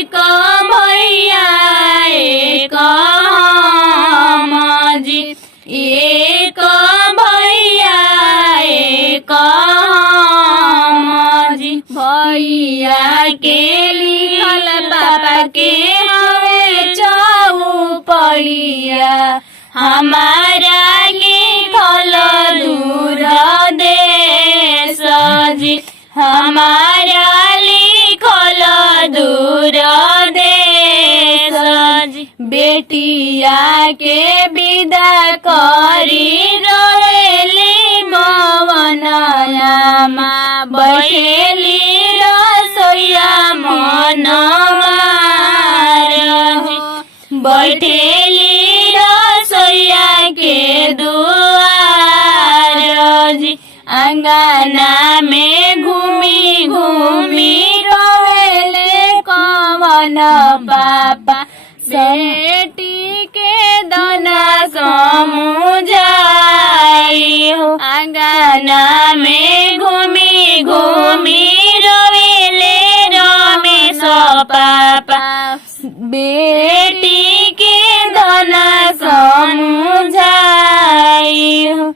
एक भैया एक हम जी, एक भैया एक हम जी। भैया के लिखल पापा के हवे चौपड़िया, हमारा लिखल दूर देश जी, हमारा लिखल दूर देश जी। बेटिया के विदा करी रोएली भवनमा, बैठेली रसोइया मन मार जी, बैठेली रसोइया के दुआर जी। अंगना में घूमी घूमी रोवेले कवन पापा, बेटी के दाना समुझाई हो। अंगना में घूमी घूमी रोवेले रमेश पापा, बेटी के दाना समुझाई हो।